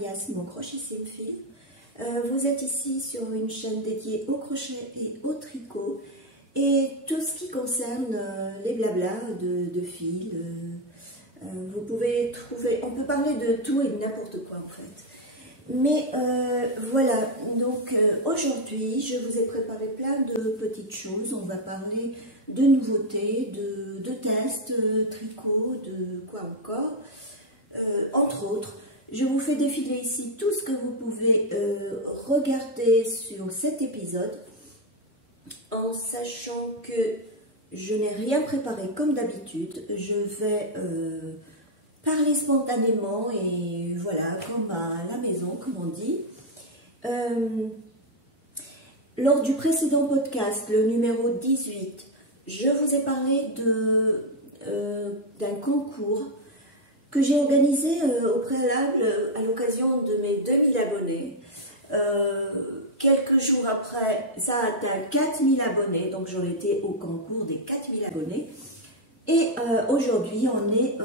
alias Mon Crochet C'est le Fil. Vous êtes ici sur une chaîne dédiée au crochet et au tricot et tout ce qui concerne les blablas de fil. Vous pouvez trouver, on peut parler de tout et de n'importe quoi en fait. Mais voilà, donc aujourd'hui je vous ai préparé plein de petites choses. On va parler de nouveautés, de tests, tricot, de quoi encore, entre autres. Je vous fais défiler ici tout ce que vous pouvez regarder sur cet épisode, en sachant que je n'ai rien préparé comme d'habitude. Je vais parler spontanément et voilà, comme à la maison, comme on dit. Lors du précédent podcast, le numéro 18, je vous ai parlé d'un concours que j'ai organisé au préalable à l'occasion de mes 2000 abonnés. Quelques jours après, ça a atteint 4000 abonnés, donc j'en étais au concours des 4000 abonnés. Et aujourd'hui, on est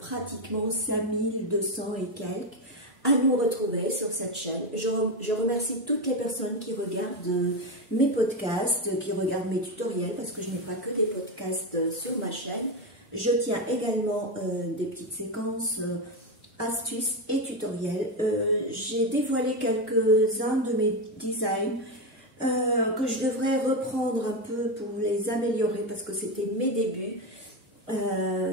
pratiquement 5200 et quelques à nous retrouver sur cette chaîne. Je remercie toutes les personnes qui regardent mes podcasts, qui regardent mes tutoriels, parce que je n'ai pas que des podcasts sur ma chaîne. Je tiens également des petites séquences, astuces et tutoriels. J'ai dévoilé quelques-uns de mes designs que je devrais reprendre un peu pour les améliorer parce que c'était mes débuts.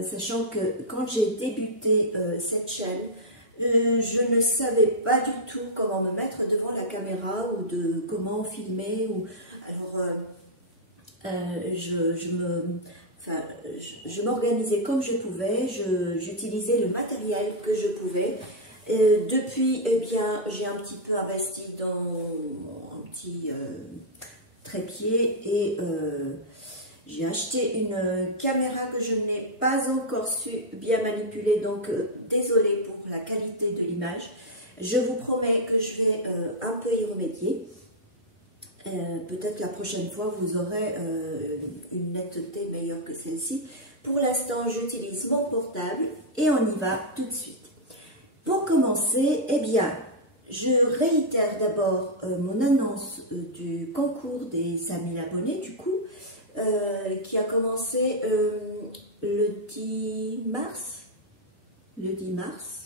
Sachant que quand j'ai débuté cette chaîne, je ne savais pas du tout comment me mettre devant la caméra ou de comment filmer. Je m'organisais comme je pouvais, j'utilisais le matériel que je pouvais. Depuis, eh bien, j'ai un petit peu investi dans un petit trépied et j'ai acheté une caméra que je n'ai pas encore su bien manipuler, donc désolée pour la qualité de l'image. Je vous promets que je vais un peu y remédier. Peut-être la prochaine fois vous aurez une netteté meilleure que celle-ci. Pour l'instant j'utilise mon portable et on y va tout de suite. Pour commencer, eh bien, je réitère d'abord mon annonce du concours des 5000 abonnés du coup, qui a commencé le 10 mars,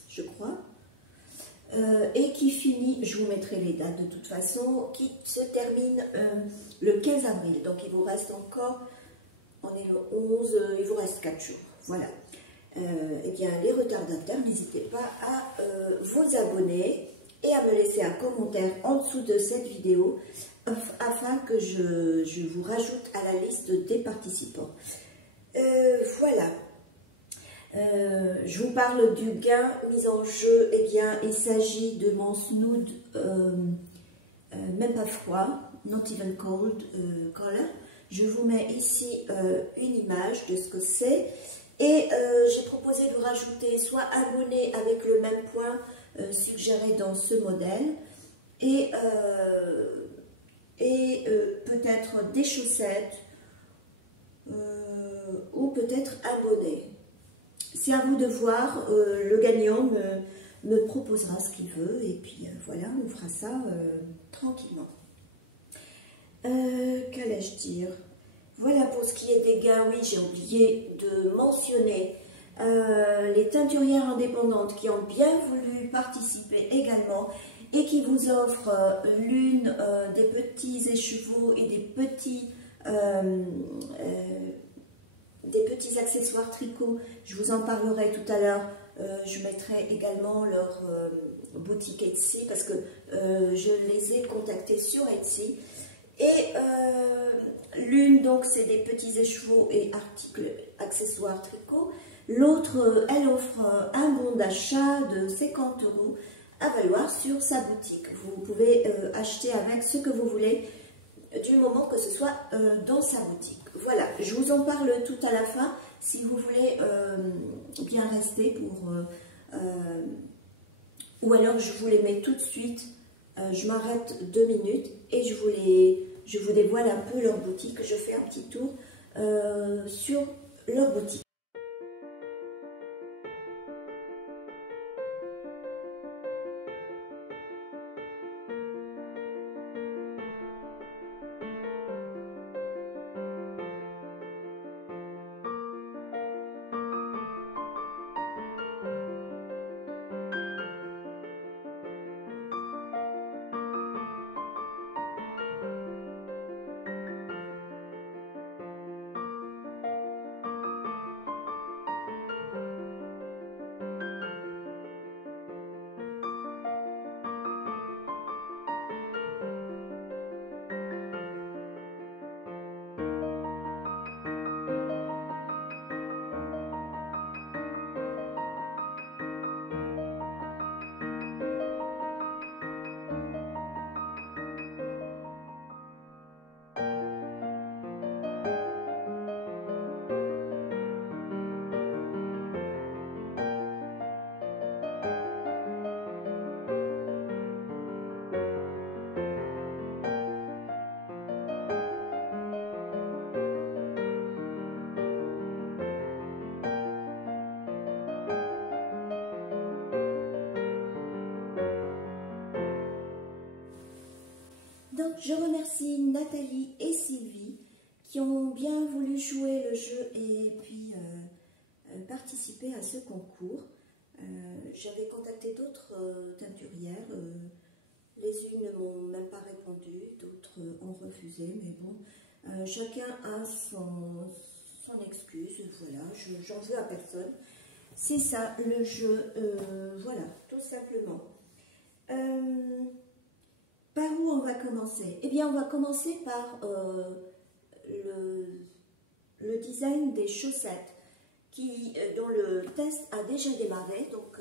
je crois. Et qui finit, je vous mettrai les dates de toute façon, qui se termine le 15 avril. Donc il vous reste encore, on est le 11, il vous reste 4 jours. Voilà. Eh bien, les retardataires, n'hésitez pas à vous abonner et à me laisser un commentaire en dessous de cette vidéo afin que je vous rajoute à la liste des participants. Voilà. Je vous parle du gain mis en jeu. Eh bien, il s'agit de mon snood même pas froid, not even cold color. Je vous mets ici une image de ce que c'est et j'ai proposé de rajouter soit un bonnet avec le même point suggéré dans ce modèle et peut-être des chaussettes ou peut-être un bonnet. C'est à vous de voir, le gagnant me proposera ce qu'il veut et puis voilà, on fera ça tranquillement. Qu'allais-je dire? Voilà pour ce qui est des gains. Oui, j'ai oublié de mentionner les teinturières indépendantes qui ont bien voulu participer également et qui vous offrent l'une des petits écheveaux et des petits accessoires tricot. Je vous en parlerai tout à l'heure. Je mettrai également leur boutique Etsy parce que je les ai contactés sur Etsy. Et l'une, donc, c'est des petits écheveaux et articles accessoires tricot. L'autre, elle offre un bon d'achat de 50 € à valoir sur sa boutique. Vous pouvez acheter avec ce que vous voulez du moment que ce soit dans sa boutique. Voilà, je vous en parle tout à la fin si vous voulez bien rester pour... ou alors je vous les mets tout de suite, je m'arrête 2 minutes et je vous dévoile un peu leur boutique, je fais un petit tour sur leur boutique. boutique. je remercie Nathalie et Sylvie qui ont bien voulu jouer le jeu et puis participer à ce concours. J'avais contacté d'autres teinturières, les unes ne m'ont même pas répondu, d'autres ont refusé, mais bon, chacun a son excuse, voilà, j'en veux à personne. C'est ça le jeu, voilà, tout simplement. Par où on va commencer? Eh bien, on va commencer par le design des chaussettes dont le test a déjà démarré. Donc,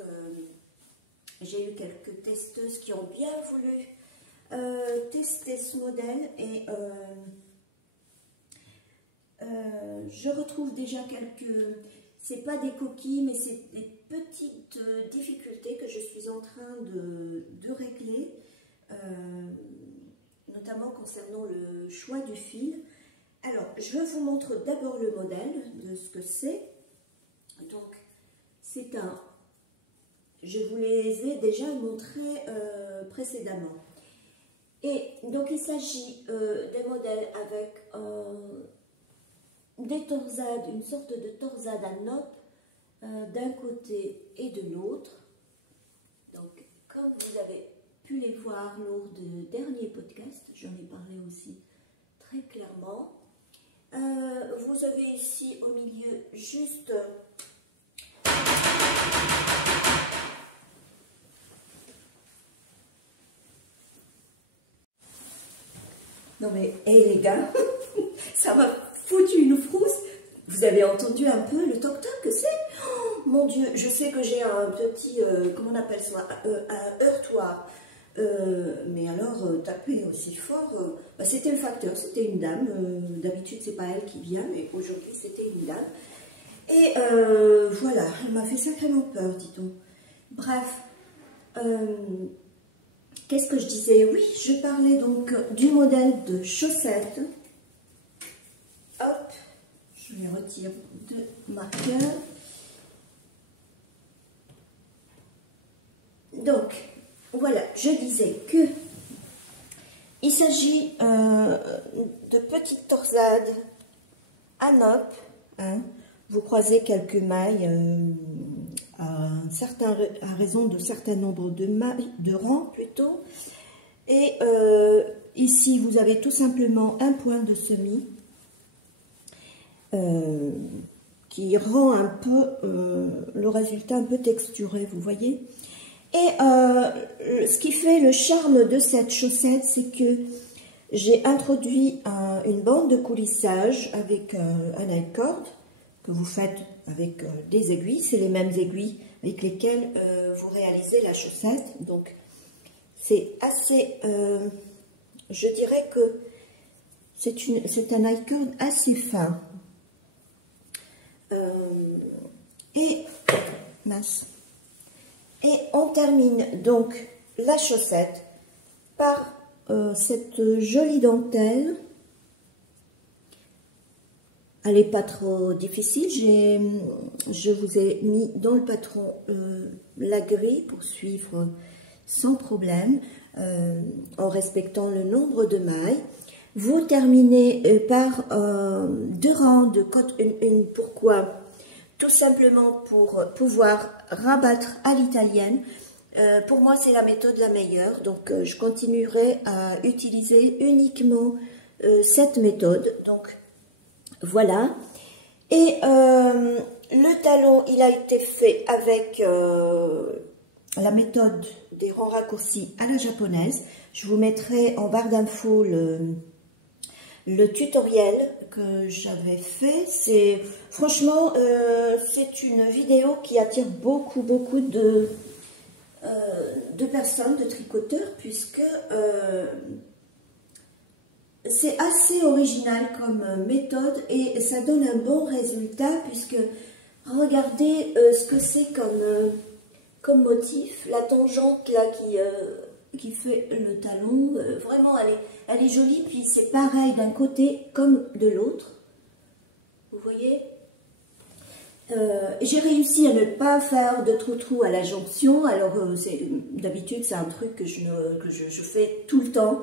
j'ai eu quelques testeuses qui ont bien voulu tester ce modèle et je retrouve déjà quelques... C'est pas des coquilles, mais c'est des petites difficultés que je suis en train de régler, notamment concernant le choix du fil. Alors, je vous montre d'abord le modèle de ce que c'est. Donc, c'est un... Je vous les ai déjà montrés précédemment. Et donc, il s'agit d'un modèle avec des torsades, une sorte de torsade à nopp d'un côté et de l'autre. Donc, comme vous avez pu les voir lors du dernier podcast, j'en ai parlé aussi très clairement. Vous avez ici au milieu juste non mais, hé les gars, ça m'a foutu une frousse. Vous avez entendu un peu le toc-toc que c'est? Oh, mon Dieu, je sais que j'ai un petit, comment on appelle ça, un heurtoir. Mais alors, taper aussi fort, bah, c'était le facteur, c'était une dame. D'habitude, c'est pas elle qui vient, mais aujourd'hui, c'était une dame. Et voilà, elle m'a fait sacrément peur, dit-on. Bref, qu'est-ce que je disais? Oui, je parlais donc du modèle de chaussettes. Hop, je les retire de marqueur. Donc, voilà, je disais que il s'agit de petites torsades à nopp. Hein. Vous croisez quelques mailles à raison de certain nombre de mailles, de rangs plutôt. Et ici, vous avez tout simplement un point de semis qui rend un peu le résultat un peu texturé, vous voyez. Et ce qui fait le charme de cette chaussette, c'est que j'ai introduit une bande de coulissage avec un I-cord que vous faites avec des aiguilles. C'est les mêmes aiguilles avec lesquelles vous réalisez la chaussette. Donc, c'est assez, je dirais que c'est un I-cord assez fin. Et on termine donc la chaussette par cette jolie dentelle. Elle n'est pas trop difficile. Je vous ai mis dans le patron la grille pour suivre sans problème, en respectant le nombre de mailles. Vous terminez par 2 rangs de côte une. Pourquoi? Tout simplement pour pouvoir rabattre à l'italienne. Pour moi, c'est la méthode la meilleure. Donc, je continuerai à utiliser uniquement cette méthode. Donc, voilà. Et le talon, il a été fait avec la méthode des rangs raccourcis à la japonaise. Je vous mettrai en barre d'infos le tutoriel que j'avais fait. Franchement, c'est une vidéo qui attire beaucoup de personnes, de tricoteurs, puisque c'est assez original comme méthode et ça donne un bon résultat, puisque regardez ce que c'est comme motif, la tangente là qui fait le talon, vraiment elle est jolie, puis c'est pareil d'un côté comme de l'autre, vous voyez. J'ai réussi à ne pas faire de trou à la jonction. Alors d'habitude c'est un truc que je fais tout le temps,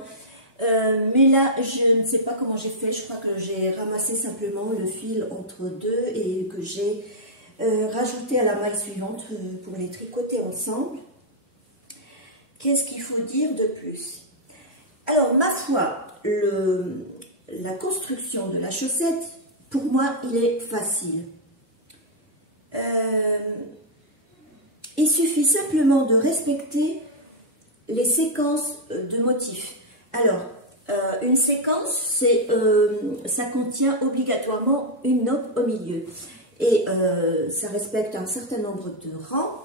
Mais là, je ne sais pas comment j'ai fait. Je crois que j'ai ramassé simplement le fil entre deux et que j'ai rajouté à la maille suivante pour les tricoter ensemble. Qu'est-ce qu'il faut dire de plus? Alors, ma foi, la construction de la chaussette, pour moi, il est facile. Il suffit simplement de respecter les séquences de motifs. Alors, une séquence, ça contient obligatoirement une nappe au milieu. Et ça respecte un certain nombre de rangs.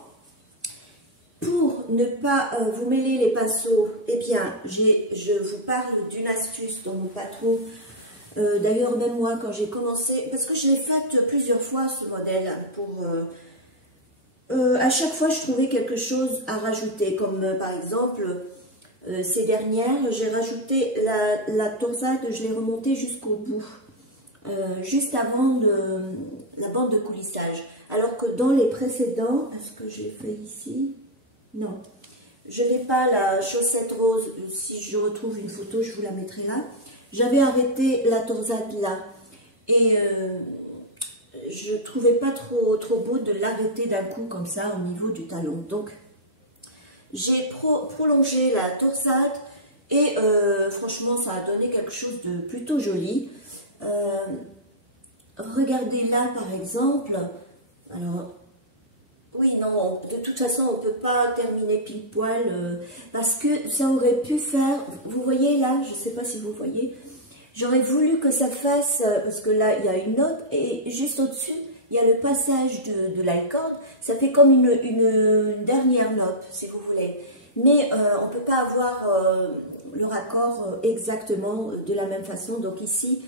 Pour ne pas vous mêler les pinceaux, eh bien, je vous parle d'une astuce dont mon patron, d'ailleurs même moi quand j'ai commencé, parce que je l'ai faite plusieurs fois ce modèle, à chaque fois je trouvais quelque chose à rajouter, comme par exemple, ces dernières, j'ai rajouté la torsade, je l'ai remontée jusqu'au bout, juste avant la bande de coulissage, alors que dans les précédents, est-ce que j'ai fait ici? Non, je n'ai pas la chaussette rose. Si je retrouve une photo, je vous la mettrai là. J'avais arrêté la torsade là. Et je ne trouvais pas trop beau de l'arrêter d'un coup comme ça au niveau du talon. Donc, j'ai prolongé la torsade et franchement, ça a donné quelque chose de plutôt joli. Regardez là, par exemple. Alors... oui, non, de toute façon, on ne peut pas terminer pile poil parce que ça aurait pu faire, vous voyez là, je ne sais pas si vous voyez, j'aurais voulu que ça fasse, parce que là, il y a une note et juste au-dessus, il y a le passage de la corde, ça fait comme une dernière note, si vous voulez. Mais on ne peut pas avoir le raccord exactement de la même façon, donc ici,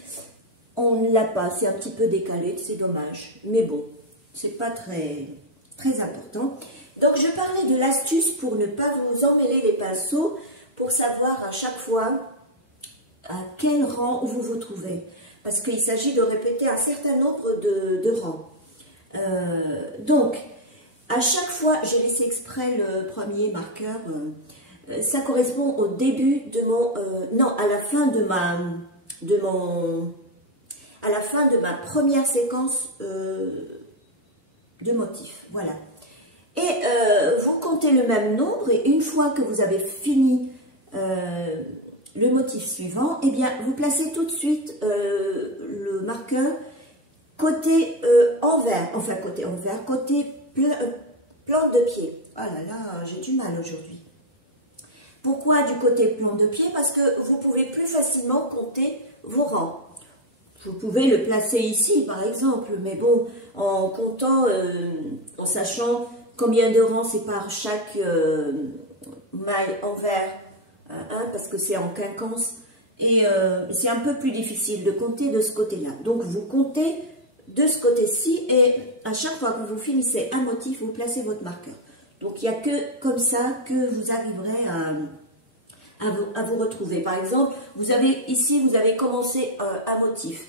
on ne l'a pas, c'est un petit peu décalé, c'est dommage. Mais bon, c'est pas très important. Donc je parlais de l'astuce pour ne pas vous emmêler les pinceaux, pour savoir à chaque fois à quel rang vous vous trouvez. Parce qu'il s'agit de répéter un certain nombre de rangs. Donc, à chaque fois, j'ai laissé exprès le premier marqueur, ça correspond au début de mon... non, à la fin de ma première séquence de motifs, voilà. Et vous comptez le même nombre et une fois que vous avez fini le motif suivant, eh bien vous placez tout de suite le marqueur côté envers, enfin côté envers, côté plante de pied. Ah là là, j'ai du mal aujourd'hui. Pourquoi du côté plante de pied? Parce que vous pouvez plus facilement compter vos rangs. Vous pouvez le placer ici, par exemple, mais bon, en comptant, en sachant combien de rangs sépare chaque maille envers, parce que c'est en quinconce, et c'est un peu plus difficile de compter de ce côté-là. Donc, vous comptez de ce côté-ci, et à chaque fois que vous finissez un motif, vous placez votre marqueur. Donc, il n'y a que comme ça que vous arriverez à vous retrouver. Par exemple, ici, vous avez commencé un motif.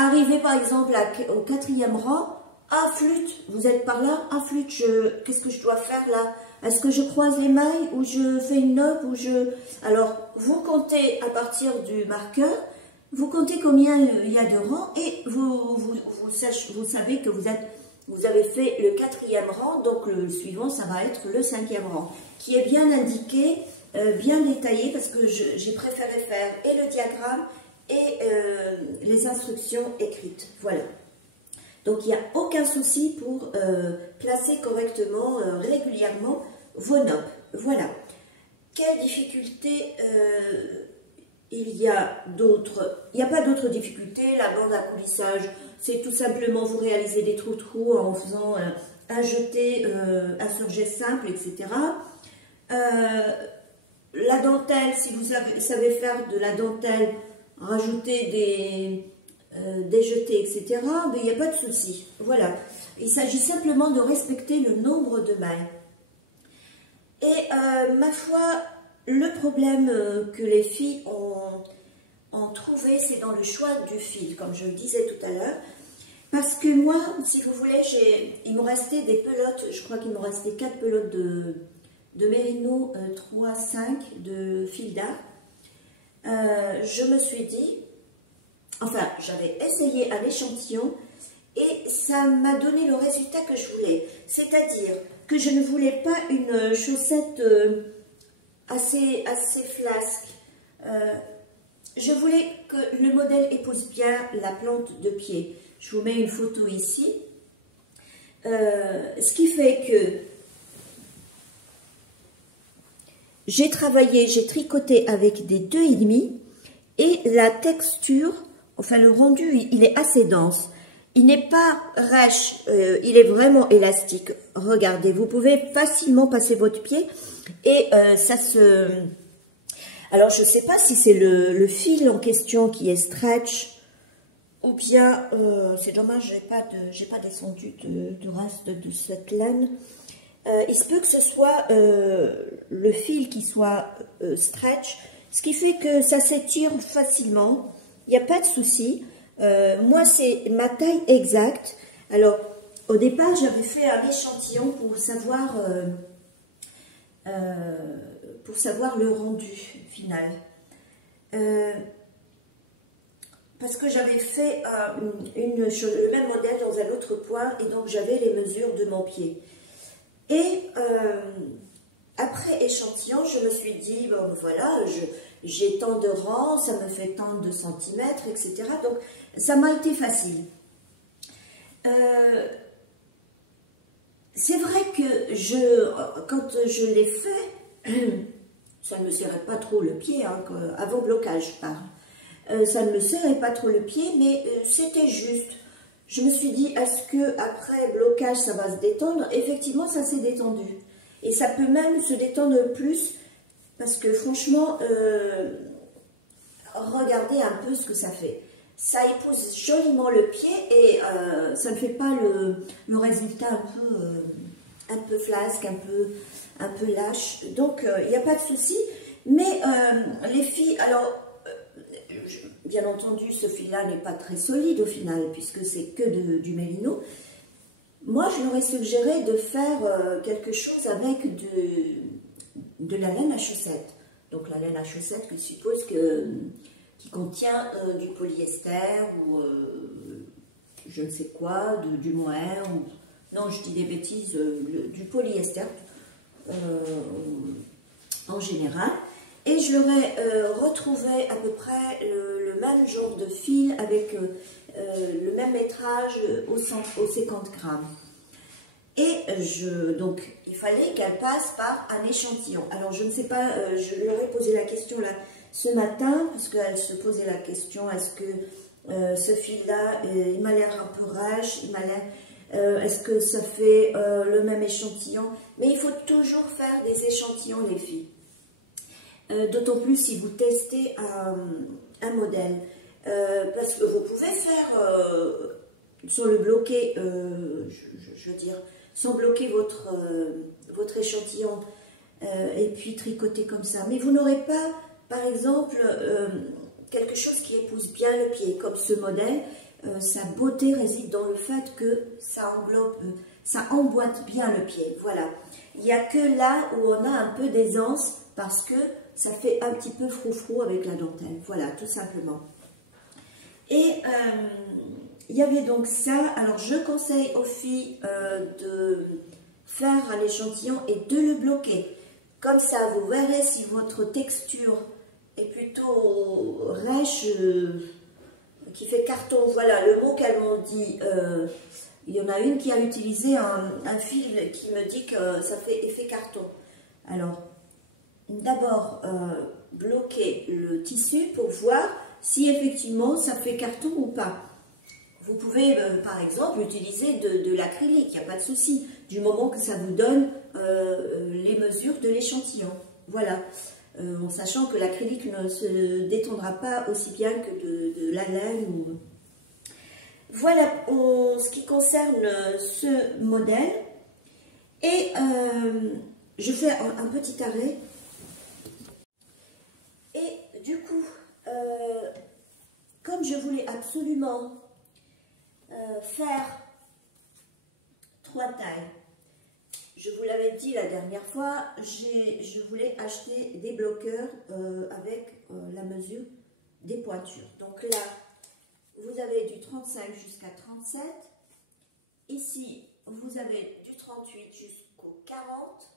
Arrivé par exemple au 4e rang, à flûte, vous êtes par là, à flûte, qu'est-ce que je dois faire là? Est-ce que je croise les mailles ou je fais une note ou Alors, vous comptez à partir du marqueur, vous comptez combien il y a de rangs et vous savez que vous avez fait le 4e rang, donc le suivant, ça va être le 5e rang, qui est bien indiqué, bien détaillé, parce que j'ai préféré faire et le diagramme et les instructions écrites. Voilà. Donc, il n'y a aucun souci pour placer correctement, régulièrement vos notes. Voilà. Quelles difficultés il y a d'autres? Il n'y a pas d'autres difficultés. La bande à coulissage, c'est tout simplement vous réaliser des trous en faisant un jeté, un surjet simple, etc. La dentelle, si vous savez faire de la dentelle, rajouter des jetés, etc., mais il n'y a pas de souci. Voilà. Il s'agit simplement de respecter le nombre de mailles. Et ma foi, le problème que les filles ont trouvé, c'est dans le choix du fil, comme je le disais tout à l'heure. Parce que moi, si vous voulez, il me restait des pelotes, je crois qu'il me restait 4 pelotes de Mérino 3-5 de fil d'art. je me suis dit, enfin, j'avais essayé un échantillon et ça m'a donné le résultat que je voulais. C'est-à-dire que je ne voulais pas une chaussette assez flasque. Je voulais que le modèle épouse bien la plante de pied. Je vous mets une photo ici. Ce qui fait que j'ai travaillé, j'ai tricoté avec des 2,5 et la texture, enfin le rendu, il est assez dense. Il n'est pas rêche, il est vraiment élastique. Regardez, vous pouvez facilement passer votre pied et ça se... Alors, je ne sais pas si c'est le fil en question qui est stretch ou bien, c'est dommage, j'ai pas descendu de reste de cette laine. Il se peut que ce soit le fil qui soit stretch, ce qui fait que ça s'étire facilement. Il n'y a pas de souci. Moi, c'est ma taille exacte. Alors, au départ, j'avais fait un échantillon pour savoir le rendu final. Parce que j'avais fait le même modèle dans un autre point et donc j'avais les mesures de mon pied. Et après échantillon, je me suis dit, bon voilà, j'ai tant de rangs, ça me fait tant de centimètres, etc. Donc ça m'a été facile. C'est vrai que quand je l'ai fait, ça ne me serrait pas trop le pied, hein, avant blocage je parle. Ça ne me serrait pas trop le pied, mais c'était juste. Je me suis dit, est-ce que après blocage ça va se détendre? Effectivement, ça s'est détendu. Et ça peut même se détendre plus, parce que franchement, regardez un peu ce que ça fait. Ça épouse joliment le pied et ça ne fait pas le résultat un peu flasque, un peu lâche. Donc, il n'y a pas de souci. Mais les filles, alors, bien entendu, ce fil-là n'est pas très solide au final, puisque c'est que du mélino. Moi, je leur ai suggéré de faire quelque chose avec de la laine à chaussettes. Donc, la laine à chaussettes qui suppose qui contient du polyester ou je ne sais quoi, du mohair. Non, je dis des bêtises, du polyester en général. Et je leur ai retrouvé à peu près le même genre de fil avec le même métrage aux 50 grammes. Et donc, il fallait qu'elle passe par un échantillon. Alors, je ne sais pas, je leur ai posé la question là ce matin, parce qu'elle se posait la question, est-ce que ce fil-là, il m'a l'air un peu rêche, est-ce que ça fait le même échantillon? Mais il faut toujours faire des échantillons, les filles. D'autant plus si vous testez un modèle. Parce que vous pouvez faire, sans le bloquer, je veux dire, sans bloquer votre échantillon, et puis tricoter comme ça. Mais vous n'aurez pas, par exemple, quelque chose qui épouse bien le pied, comme ce modèle. Sa beauté réside dans le fait que ça emboîte bien le pied. Voilà. Il n'y a que là où on a un peu d'aisance, parce que ça fait un petit peu froufrou avec la dentelle. Voilà, tout simplement. Et il y avait donc ça. Alors, je conseille aux filles de faire un échantillon et de le bloquer. Comme ça, vous verrez si votre texture est plutôt rêche, qui fait carton. Voilà, le mot qu'elles m'ont dit. Il y en a une qui a utilisé un fil qui me dit que ça fait effet carton. Alors, d'abord, bloquer le tissu pour voir si effectivement ça fait carton ou pas. Vous pouvez, par exemple, utiliser de l'acrylique, il n'y a pas de souci, du moment que ça vous donne les mesures de l'échantillon. Voilà, en sachant que l'acrylique ne se détendra pas aussi bien que de la laine. Voilà en ce qui concerne ce modèle. Et je fais un petit arrêt. Et du coup, comme je voulais absolument faire 3 tailles je vous l'avais dit la dernière fois, je voulais acheter des bloqueurs avec la mesure des pointures. Donc là, vous avez du 35 jusqu'à 37. Ici, vous avez du 38 jusqu'au 40.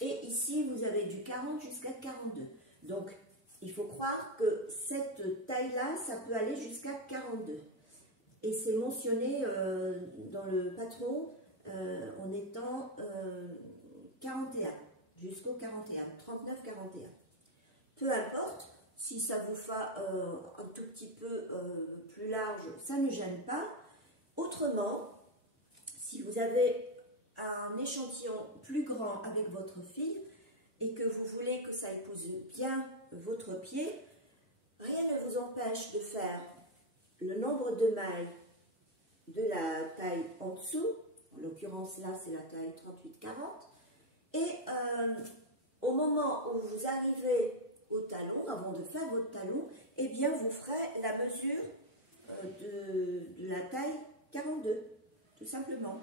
Et ici, vous avez du 40 jusqu'à 42. Donc, il faut croire que cette taille-là, ça peut aller jusqu'à 42. Et c'est mentionné dans le patron en étant 41, jusqu'au 41, 39, 41. Peu importe, si ça vous fait un tout petit peu plus large, ça ne gêne pas. Autrement, si vous avez un échantillon plus grand avec votre fil et que vous voulez que ça épouse bien votre pied, rien ne vous empêche de faire le nombre de mailles de la taille en dessous, en l'occurrence là c'est la taille 38-40, et au moment où vous arrivez au talon, avant de faire votre talon, eh bien vous ferez la mesure de la taille 42, tout simplement.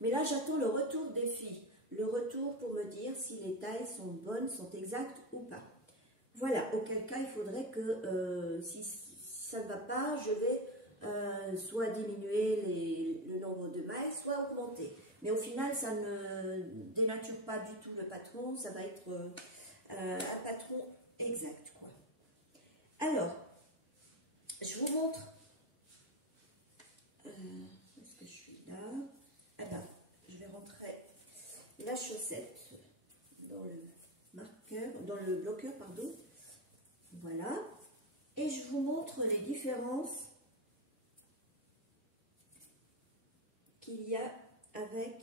Mais là j'attends le retour des filles, le retour pour me dire si les tailles sont bonnes, sont exactes ou pas. Voilà, auquel cas il faudrait que si ça ne va pas, je vais soit diminuer le nombre de mailles, soit augmenter. Mais au final, ça ne dénature pas du tout le patron, ça va être un patron exact, quoi. Alors, je vous montre. Est-ce que je suis là? Ah ben, je vais rentrer la chaussette dans le marqueur, dans le bloqueur, pardon. Voilà. Et je vous montre les différences qu'il y a avec,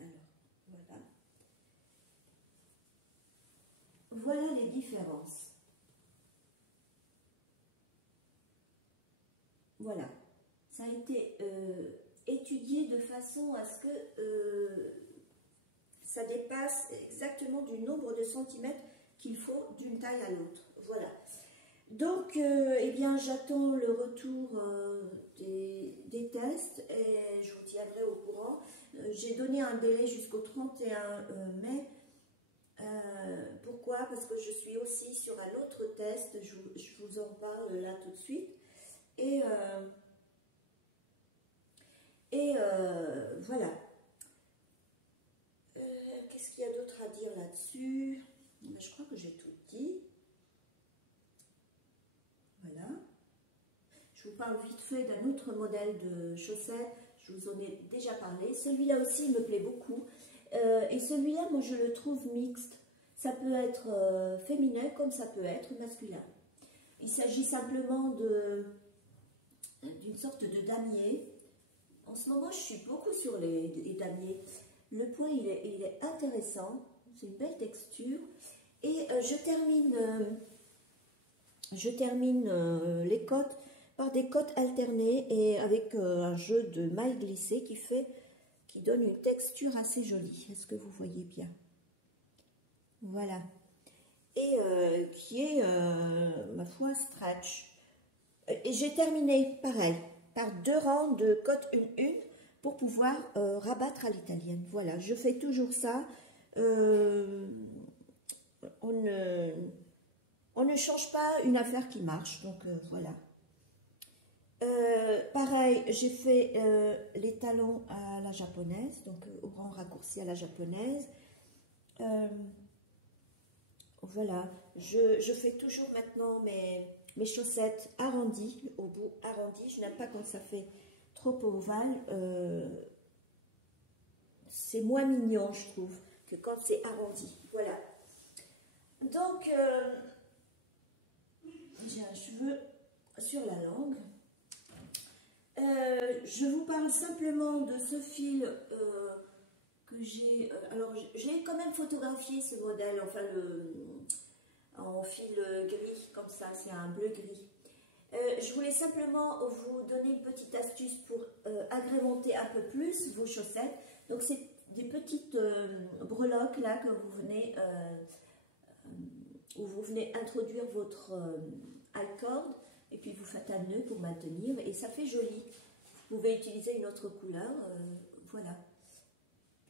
alors voilà, voilà les différences. Voilà, ça a été étudié de façon à ce que ça dépasse exactement du nombre de centimètres qu'il faut d'une taille à l'autre. Voilà. Donc, eh bien, j'attends le retour des tests et je vous tiendrai au courant. J'ai donné un délai jusqu'au 31 mai. Pourquoi? Parce que je suis aussi sur un autre test. Je vous en parle là tout de suite. Et voilà. Qu'est-ce qu'il y a d'autre à dire là-dessus? Je crois que j'ai tout dit. Voilà. Je vous parle vite fait d'un autre modèle de chaussettes. Je vous en ai déjà parlé. Celui-là aussi me plaît beaucoup. Et celui-là, moi, je le trouve mixte. Ça peut être féminin comme ça peut être masculin. Il s'agit simplement d'une sorte de damier. En ce moment, je suis beaucoup sur les damiers. Le point, il est intéressant. C'est une belle texture. Et je termine les côtes par des côtes alternées et avec un jeu de mailles glissées qui donne une texture assez jolie. Est-ce que vous voyez bien? Voilà. Et qui est, ma foi, stretch. Et j'ai terminé, pareil, par 2 rangs de côtes 1-1 pour pouvoir rabattre à l'italienne. Voilà, je fais toujours ça. On ne change pas une affaire qui marche, donc voilà. Pareil, j'ai fait les talons à la japonaise, donc au rang raccourci à la japonaise. Voilà, je fais toujours maintenant mes chaussettes arrondies, au bout arrondi. Je n'aime pas quand ça fait trop ovale. C'est moins mignon, je trouve, que quand c'est arrondi. Voilà. Donc, j'ai un cheveu sur la langue. Je vous parle simplement de ce fil que j'ai. Alors, j'ai quand même photographié ce modèle, enfin, en fil gris, comme ça, c'est un bleu-gris. Je voulais simplement vous donner une petite astuce pour agrémenter un peu plus vos chaussettes. Donc, c'est des petites breloques là que vous venez. Où vous venez introduire votre high-cord et puis vous faites un nœud pour maintenir et ça fait joli. Vous pouvez utiliser une autre couleur, voilà.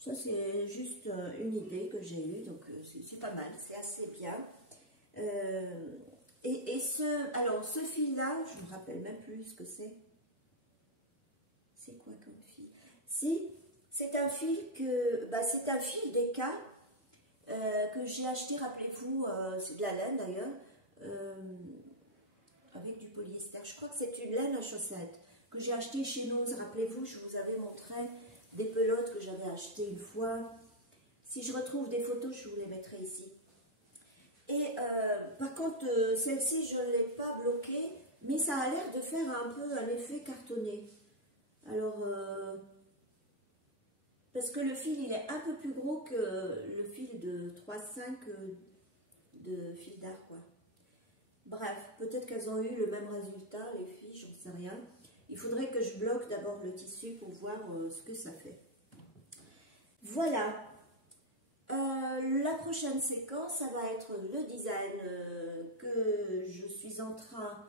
Ça, c'est juste une idée que j'ai eue, donc c'est pas mal, c'est assez bien. Alors, ce fil-là, je ne me rappelle même plus ce que c'est. C'est quoi comme fil? Si, c'est un fil c'est un fil d'Eka que j'ai acheté, rappelez-vous, c'est de la laine d'ailleurs, avec du polyester. Je crois que c'est une laine à chaussettes que j'ai acheté chez nous. Rappelez-vous, je vous avais montré des pelotes que j'avais achetées une fois. Si je retrouve des photos, je vous les mettrai ici. Et par contre, celle-ci, je ne l'ai pas bloquée, mais ça a l'air de faire un peu un effet cartonné. Alors, parce que le fil, il est un peu plus gros que le fil de 3,5 de fil d'art, quoi. Bref, peut-être qu'elles ont eu le même résultat, les filles, j'en sais rien. Il faudrait que je bloque d'abord le tissu pour voir ce que ça fait. Voilà. La prochaine séquence, ça va être le design que je suis en train,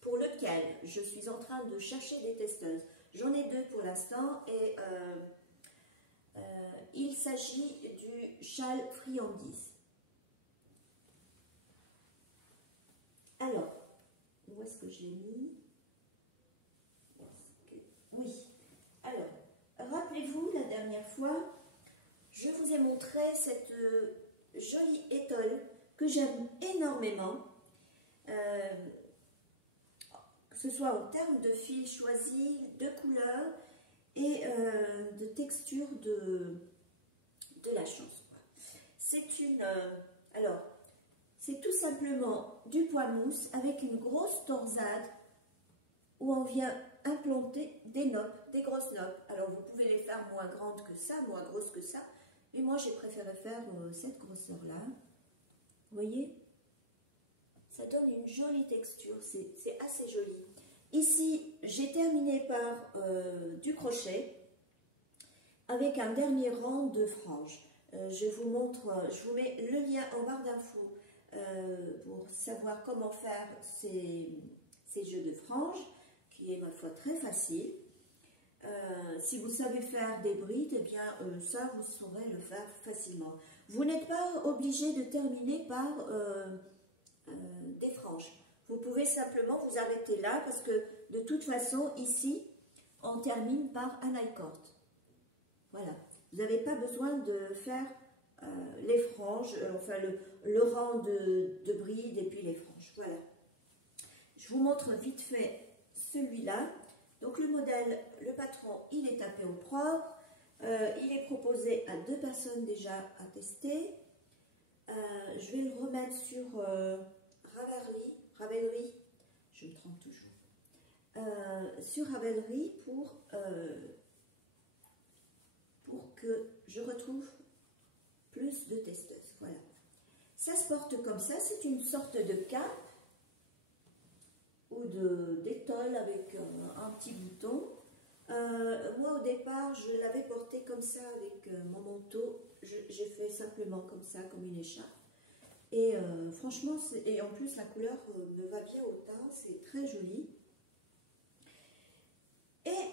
pour lequel je suis en train de chercher des testeuses. J'en ai deux pour l'instant et il s'agit du châle friandise. Alors, où est-ce que je l'ai mis? Oui. Alors, rappelez-vous, la dernière fois, je vous ai montré cette jolie étole que j'aime énormément, que ce soit en termes de fil choisi, de couleur et de texture de la chose. C'est une... alors, c'est tout simplement du poids mousse avec une grosse torsade où on vient implanter des noppes, des grosses noppes. Alors, vous pouvez les faire moins grandes que ça, moins grosses que ça, mais moi, j'ai préféré faire cette grosseur-là. Vous voyez? Ça donne une jolie texture, c'est assez joli. Ici, j'ai terminé par du crochet avec un dernier rang de franges. Je vous montre, je vous mets le lien en barre d'infos pour savoir comment faire ces jeux de franges, qui est ma foi très facile. Si vous savez faire des brides, eh bien ça vous saurez le faire facilement. Vous n'êtes pas obligé de terminer par des franges. Vous pouvez simplement vous arrêter là parce que de toute façon ici on termine par un I-cord. Voilà, vous n'avez pas besoin de faire les franges, enfin le rang de brides et puis les franges. Voilà, je vous montre vite fait celui-là. Donc le modèle, le patron, il est tapé au propre. Il est proposé à 2 personnes déjà à tester. Je vais le remettre sur Ravelry, je me trompe toujours, sur Ravelry pour que je retrouve plus de testeuses. Voilà. Ça se porte comme ça, c'est une sorte de cape ou d'étole avec un petit bouton. Moi au départ je l'avais porté comme ça avec mon manteau, j'ai fait simplement comme ça, comme une écharpe. Et franchement, et en plus la couleur me va bien au teint, c'est très joli. Et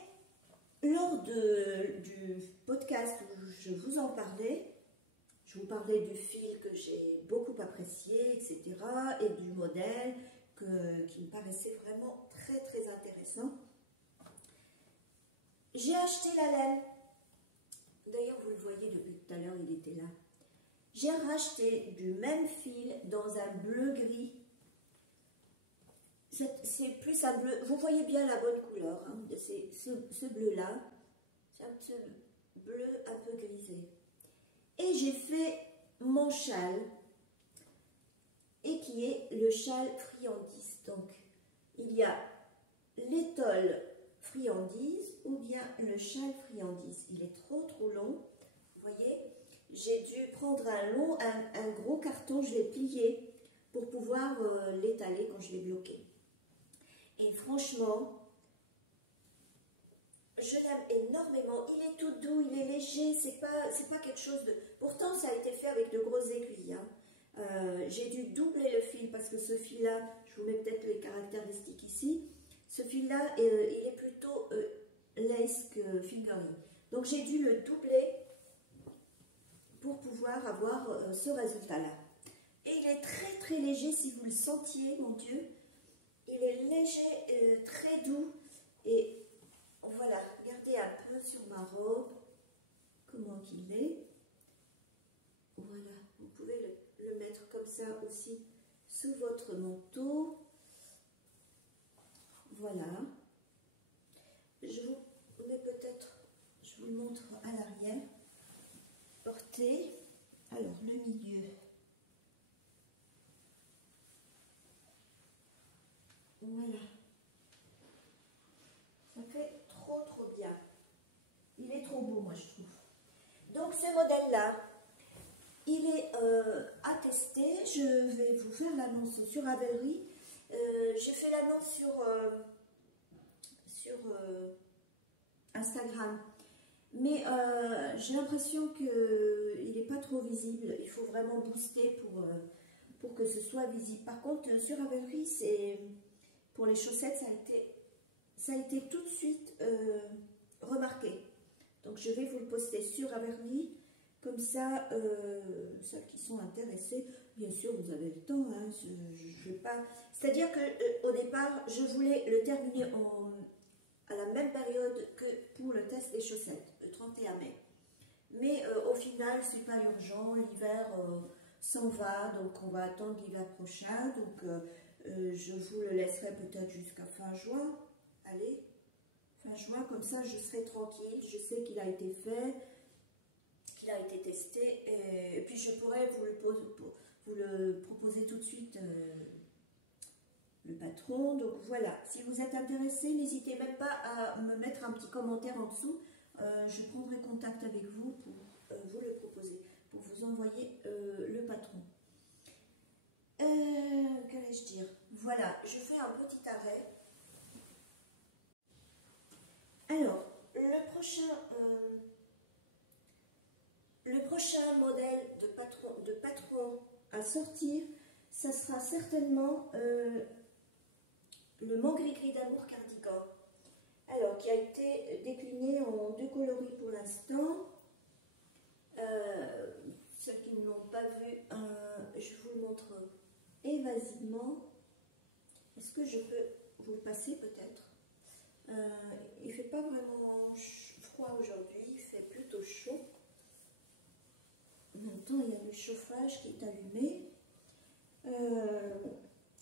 lors du podcast où je vous en parlais, je vous parlais du fil que j'ai beaucoup apprécié, etc. et du modèle qui me paraissait vraiment très très intéressant. J'ai acheté la laine. D'ailleurs, vous le voyez depuis tout à l'heure, il était là. J'ai racheté du même fil dans un bleu-gris. C'est plus un bleu. Vous voyez bien la bonne couleur. Hein, ce bleu-là. C'est un petit bleu un peu grisé. Et j'ai fait mon châle. Et qui est le châle friandise. Donc, il y a l'étole friandise ou bien le châle friandise. Il est trop long. Vous voyez, j'ai dû prendre un gros carton, je l'ai plié pour pouvoir l'étaler quand je l'ai bloqué. Et franchement, je l'aime énormément. Il est tout doux, il est léger, c'est pas quelque chose de... Pourtant, ça a été fait avec de grosses aiguilles. Hein. J'ai dû doubler le fil parce que ce fil-là, je vous mets peut-être les caractéristiques ici. Ce fil-là, il est plutôt lace que fingering. Donc j'ai dû le doubler pour pouvoir avoir ce résultat-là. Et il est très très léger, si vous le sentiez, mon Dieu. Il est léger, très doux. Et voilà, regardez un peu sur ma robe, comment il est. Voilà, vous pouvez le mettre comme ça aussi sous votre manteau. Voilà. Je vous mets peut-être, je vous le montre à l'arrière. Portez. Alors, le milieu. Voilà. Ça fait trop trop bien. Il est trop beau, moi, je trouve. Donc, ce modèle-là, il est à tester. Je vais vous faire l'annonce sur Ravelry. J'ai fait l'annonce sur Instagram. Mais j'ai l'impression qu'il n'est pas trop visible. Il faut vraiment booster pour que ce soit visible. Par contre, sur Ravelry, pour les chaussettes, ça a été tout de suite remarqué. Donc, je vais vous le poster sur Ravelry. Comme ça, celles qui sont intéressées, bien sûr, vous avez le temps. Hein, je vais pas... C'est-à-dire qu'au départ, je voulais le terminer à la même période que pour le test des chaussettes, le 31 mai. Mais au final, ce n'est pas urgent, l'hiver s'en va, donc on va attendre l'hiver prochain. Donc je vous le laisserai peut-être jusqu'à fin juin. Allez, fin juin, comme ça je serai tranquille, je sais qu'il a été fait, qu'il a été testé, et puis je pourrais vous le proposer tout de suite. Le patron. Donc voilà, si vous êtes intéressé, n'hésitez même pas à me mettre un petit commentaire en dessous. Je prendrai contact avec vous pour vous le proposer, pour vous envoyer le patron. Qu'allais-je dire? Voilà, je fais un petit arrêt. Alors, le prochain modèle de patron à sortir, ça sera certainement le Mon Gris-Gris d'amour cardigan, alors qui a été décliné en 2 coloris pour l'instant. Ceux qui ne l'ont pas vu, je vous le montre évasivement. Est-ce que je peux vous le passer peut-être? Il ne fait pas vraiment froid aujourd'hui, il fait plutôt chaud. En même temps, il y a le chauffage qui est allumé.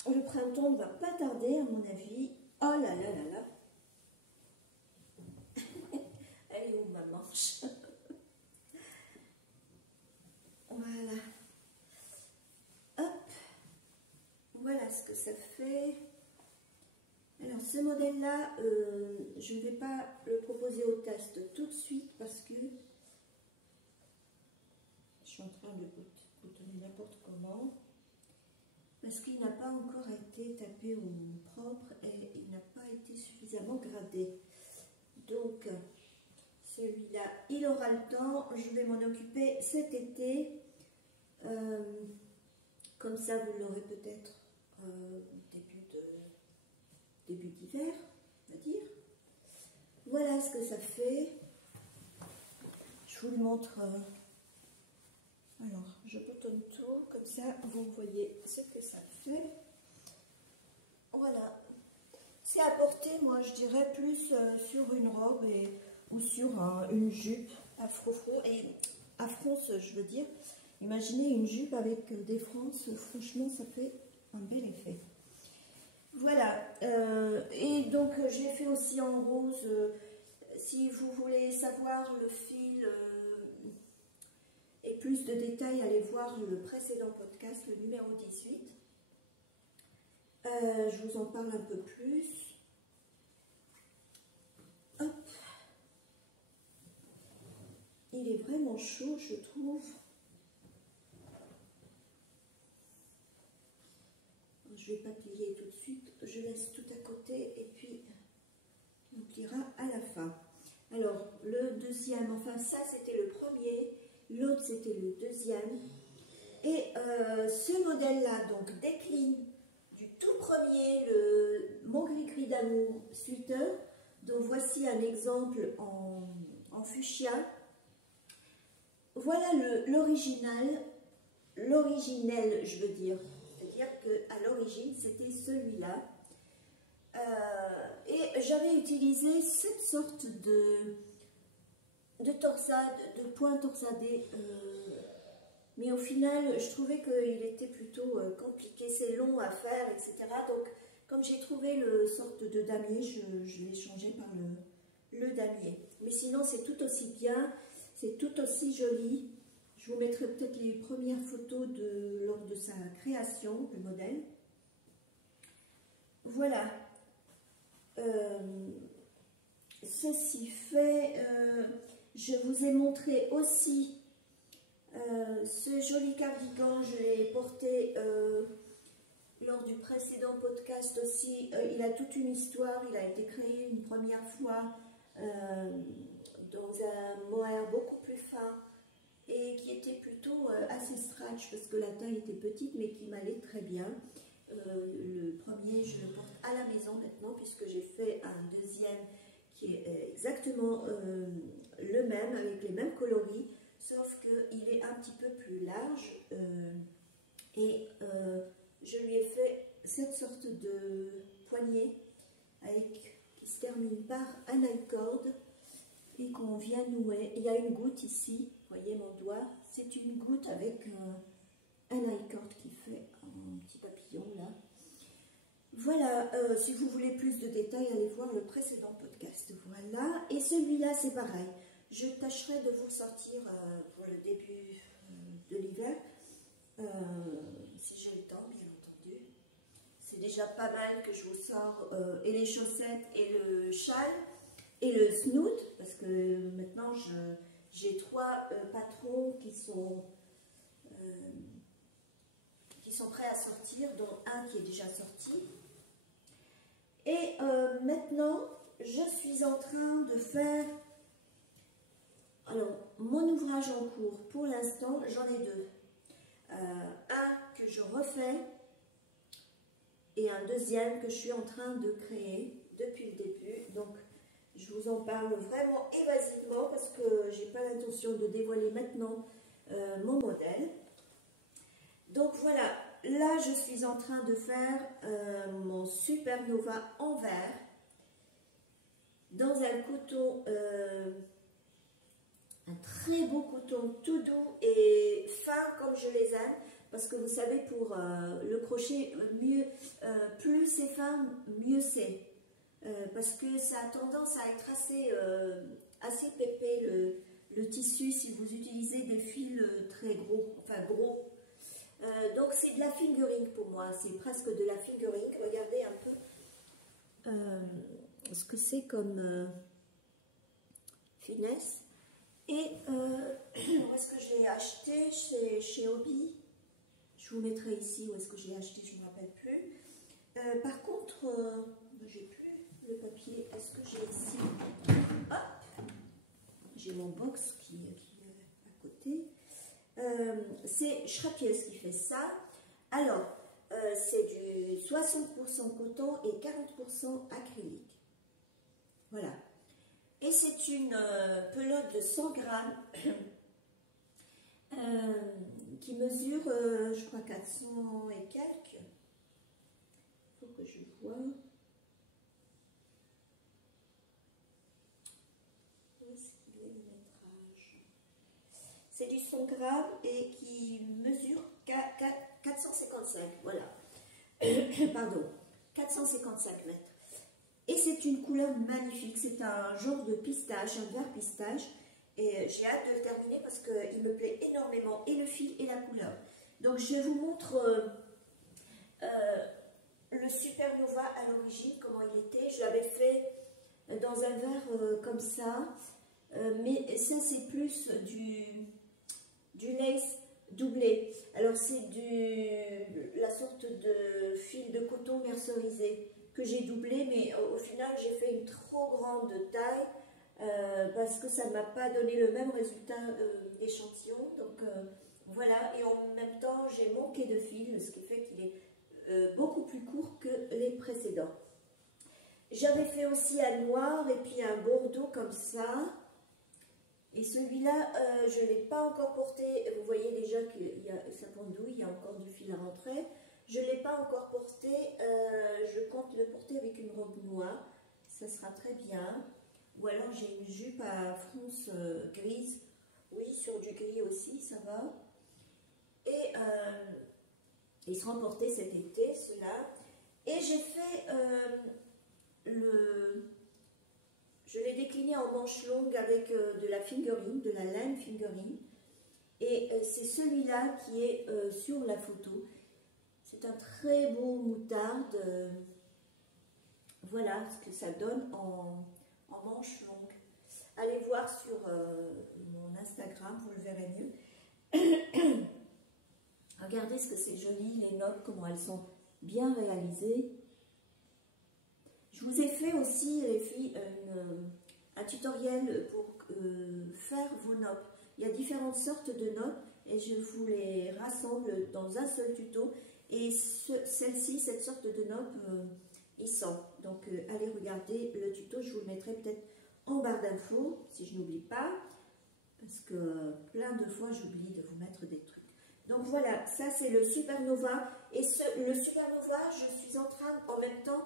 Le printemps ne va pas tarder, à mon avis. Oh là là là là. Elle est où ma manche? Voilà. Hop. Voilà ce que ça fait. Alors, ce modèle-là, je ne vais pas le proposer au test tout de suite parce que je suis en train de boutonner n'importe comment. Parce qu'il n'a pas encore été tapé au propre et il n'a pas été suffisamment gradé. Donc, celui-là, il aura le temps. Je vais m'en occuper cet été. Comme ça, vous l'aurez peut-être début d'hiver, on va dire. Voilà ce que ça fait. Je vous le montre. Alors, je boutonne tout, comme ça, vous voyez ce que ça fait. Voilà. C'est à porter, moi, je dirais, plus sur une robe ou sur une jupe à frou-frou. Et à fronce, je veux dire. Imaginez une jupe avec des fronces, franchement, ça fait un bel effet. Voilà. Et donc, j'ai fait aussi en rose. Si vous voulez savoir le fil... et plus de détails, allez voir le précédent podcast, le numéro 18. Je vous en parle un peu plus. Hop. Il est vraiment chaud, je trouve. Je ne vais pas plier tout de suite. Je laisse tout à côté et puis on pliera à la fin. Alors, le deuxième, enfin ça c'était le premier. L'autre, c'était le deuxième. Et ce modèle-là, donc, décline du tout premier, le Mon Gris-Gris d'amour sweater. Donc, voici un exemple en en fuchsia. Voilà l'original, l'originel je veux dire. C'est-à-dire qu'à l'origine c'était celui-là. Et j'avais utilisé cette sorte de torsade, de point torsadé. Mais au final, je trouvais qu'il était plutôt compliqué, c'est long à faire, etc. Donc, comme j'ai trouvé le sorte de damier, je l'ai changé par le damier. Mais sinon, c'est tout aussi bien, c'est tout aussi joli. Je vous mettrai peut-être les premières photos lors de sa création, le modèle. Voilà. Ceci fait, je vous ai montré aussi ce joli cardigan, je l'ai porté lors du précédent podcast aussi. Il a toute une histoire, il a été créé une première fois dans un mohair beaucoup plus fin et qui était plutôt assez stretch parce que la taille était petite mais qui m'allait très bien. Le premier, je le porte à la maison maintenant puisque j'ai fait un deuxième qui est exactement le même, avec les mêmes coloris, sauf qu'il est un petit peu plus large et je lui ai fait cette sorte de poignée qui se termine par un I-cord et qu'on vient nouer. Il y a une goutte ici, vous voyez mon doigt, c'est une goutte avec un I-cord qui fait un petit papillon là. Voilà, si vous voulez plus de détails, allez voir le précédent podcast. Voilà, et celui-là c'est pareil. Je tâcherai de vous sortir pour le début de l'hiver, si j'ai le temps bien entendu. C'est déjà pas mal que je vous sors et les chaussettes et le châle et le snoot, parce que maintenant j'ai 3 patrons qui sont prêts à sortir, dont un qui est déjà sorti. Et maintenant, je suis en train de faire mon ouvrage en cours. Pour l'instant, j'en ai 2. Un que je refais et un deuxième que je suis en train de créer depuis le début. Donc, je vous en parle vraiment évasivement parce que je n'ai pas l'intention de dévoiler maintenant mon modèle. Donc voilà, là je suis en train de faire mon Supernova en verre dans un coton, un très beau coton tout doux et fin comme je les aime, parce que vous savez pour le crochet, plus c'est fin, mieux c'est, parce que ça a tendance à être assez pépé le tissu si vous utilisez des fils très gros, enfin gros. Donc c'est de la fingering pour moi, c'est presque de la fingering. Regardez un peu ce que c'est comme finesse. Et où est-ce que je l'ai acheté? Chez Hobby. Je vous mettrai ici où est-ce que je l'ai acheté, je ne me rappelle plus. Par contre, j'ai plus le papier. Est-ce que j'ai ici? Hop, j'ai mon box qui est à côté. C'est Schrapiels qui fait ça. Alors, c'est du 60% coton et 40% acrylique. Voilà. Et c'est une pelote de 100 grammes qui mesure, je crois, 400 et quelques. Il faut que je vois. Où est-ce qu'il est le métrage? C'est du 100 grammes et qui mesure 455, voilà. Pardon, 455 mètres. Et c'est une couleur magnifique, c'est un genre de pistache, un vert pistache. Et j'ai hâte de le terminer parce qu'il me plaît énormément, et le fil et la couleur. Donc je vous montre le Supernova à l'origine, comment il était. Je l'avais fait dans un verre comme ça, mais ça c'est plus du lace doublé. Alors c'est la sorte de fil de coton mercerisé que j'ai doublé, mais au final j'ai fait une trop grande taille parce que ça ne m'a pas donné le même résultat d'échantillon. Donc voilà, et en même temps j'ai manqué de fil, ce qui fait qu'il est beaucoup plus court que les précédents. J'avais fait aussi un noir et puis un bordeaux comme ça. Et celui-là, je ne l'ai pas encore porté. Vous voyez déjà qu'il y a ça pendouille, il y a encore du fil à rentrer. Je ne l'ai pas encore porté. Je compte le porter avec une robe noire. Ça sera très bien. Ou alors j'ai une jupe à fronce grise. Oui, sur du gris aussi, ça va. Et ils seront portés cet été, ceux-là. Et j'ai fait je l'ai décliné en manche longue avec de la fingering, de la laine fingering. Et c'est celui-là qui est sur la photo. C'est un très beau moutarde. Voilà ce que ça donne en manche longue. Allez voir sur mon Instagram, vous le verrez mieux. Regardez ce que c'est joli, les notes, comment elles sont bien réalisées. Je vous ai fait aussi, les filles, un tutoriel pour faire vos notes. Il y a différentes sortes de notes et je vous les rassemble dans un seul tuto. Et celle-ci, cette sorte de note, ils sont. Donc, allez regarder le tuto. Je vous le mettrai peut-être en barre d'infos, si je n'oublie pas. Parce que plein de fois, j'oublie de vous mettre des trucs. Donc voilà, ça c'est le Supernova. Et le Supernova, je suis en train en même temps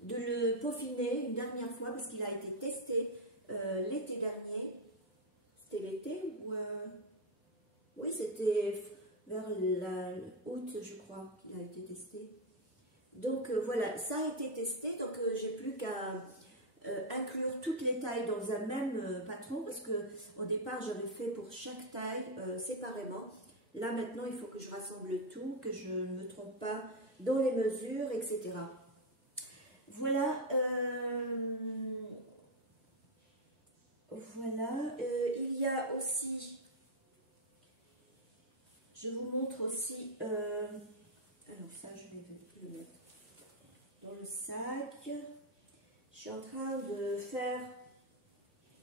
de le peaufiner une dernière fois parce qu'il a été testé l'été dernier. C'était l'été ou... Oui, c'était vers août, je crois, qu'il a été testé. Donc voilà, ça a été testé, donc j'ai plus qu'à inclure toutes les tailles dans un même patron parce que au départ j'avais fait pour chaque taille séparément. Là maintenant il faut que je rassemble tout, que je ne me trompe pas dans les mesures, etc. Voilà, voilà. Il y a aussi, je vous montre aussi, alors ça je vais le mettre dans le sac. Je suis en train de faire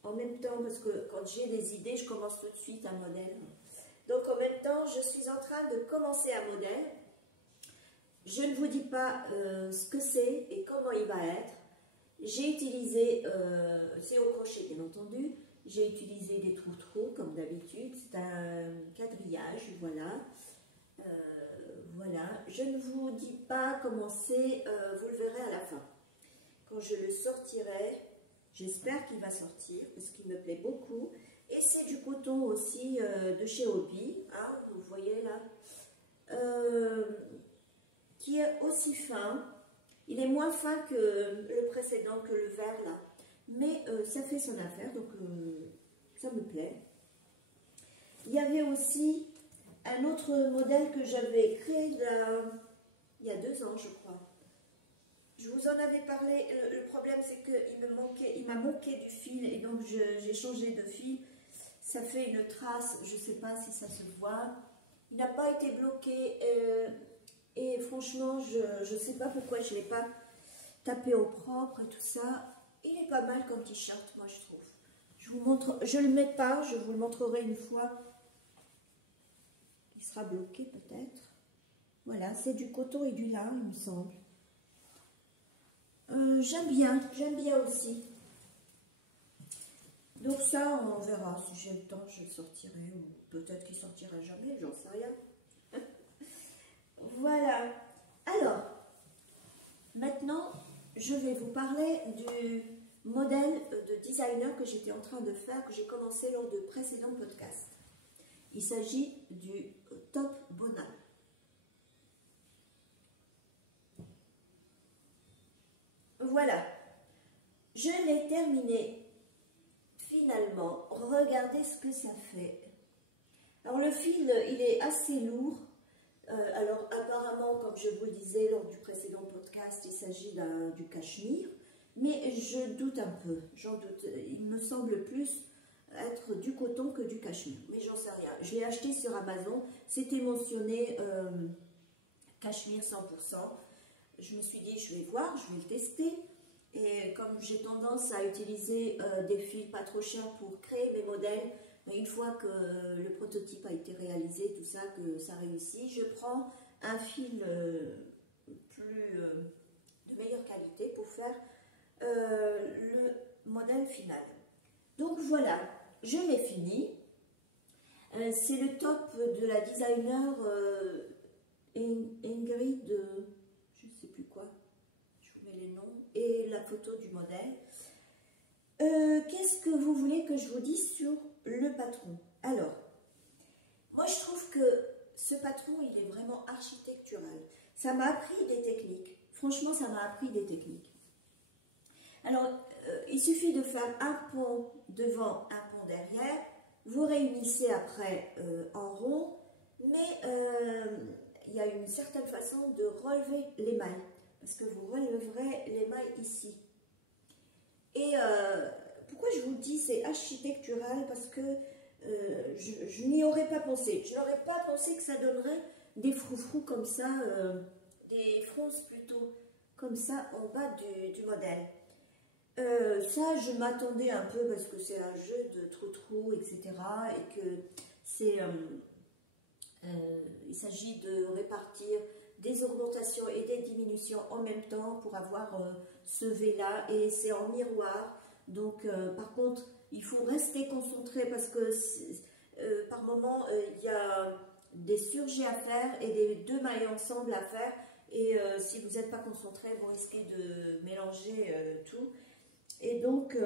en même temps, parce que quand j'ai des idées, je commence tout de suite un modèle. Donc en même temps, je suis en train de commencer un modèle. Je ne vous dis pas ce que c'est et comment il va être. J'ai utilisé, c'est au crochet bien entendu, j'ai utilisé des trous-trous comme d'habitude. C'est un quadrillage, voilà. Voilà. Je ne vous dis pas comment c'est, vous le verrez à la fin. Quand je le sortirai, j'espère qu'il va sortir parce qu'il me plaît beaucoup. Et c'est du coton aussi de chez Hobby, hein, vous voyez là, qui est aussi fin. Il est moins fin que le précédent, que le vert là, mais ça fait son affaire, donc ça me plaît. Il y avait aussi un autre modèle que j'avais créé il y a 2 ans, je crois. Je vous en avais parlé. Le problème, c'est qu'il m'a manqué du fil et donc j'ai changé de fil. Ça fait une trace, je ne sais pas si ça se voit. Il n'a pas été bloqué et franchement, je ne sais pas pourquoi je ne l'ai pas tapé au propre et tout ça. Il est pas mal comme t-shirt, moi je trouve. Je vous montre, je ne le mets pas, je vous le montrerai une fois. Il sera bloqué peut-être. Voilà, c'est du coton et du lin, il me semble. J'aime bien aussi. Donc ça, on verra. Si j'ai le temps, je le sortirai. Ou peut-être qu'il sortira jamais, j'en sais rien. Voilà. Alors, maintenant, je vais vous parler du modèle de designer que j'étais en train de faire, que j'ai commencé lors de précédents podcasts. Il s'agit du top bonnet. Voilà. Je l'ai terminé. Finalement, regardez ce que ça fait. Alors le fil, il est assez lourd. Alors apparemment, comme je vous le disais lors du précédent podcast, il s'agit du cachemire. Mais je doute un peu, j'en doute. Il me semble plus être du coton que du cachemire. Mais j'en sais rien. Je l'ai acheté sur Amazon. C'était mentionné cachemire 100%. Je me suis dit, je vais voir, je vais le tester. Et comme j'ai tendance à utiliser des fils pas trop chers pour créer mes modèles, une fois que le prototype a été réalisé, tout ça, que ça réussit, je prends un fil de meilleure qualité pour faire le modèle final. Donc voilà, je l'ai fini. C'est le top de la designer Ingrid, je ne sais plus quoi, je vous mets les noms, et la photo du modèle. Qu'est-ce que vous voulez que je vous dise sur le patron? Alors, moi je trouve que ce patron, il est vraiment architectural. Ça m'a appris des techniques. Franchement, ça m'a appris des techniques. Alors, il suffit de faire un pont devant, un pont derrière. Vous réunissez après en rond, mais il y a une certaine façon de relever les mailles. Parce que vous releverez les mailles ici. Et pourquoi je vous dis c'est architectural? Parce que je n'y aurais pas pensé. Je n'aurais pas pensé que ça donnerait des froufrous comme ça, des fronces plutôt, comme ça en bas du modèle. Ça, je m'attendais un peu parce que c'est un jeu de trou-trou, etc. Et que c'est, il s'agit de répartir des augmentations et des diminutions en même temps pour avoir ce V-là. Et c'est en miroir. Donc, par contre, il faut rester concentré parce que par moment, il y a des surjets à faire et des deux mailles ensemble à faire. Et si vous n'êtes pas concentré, vous risquez de mélanger tout. Et donc,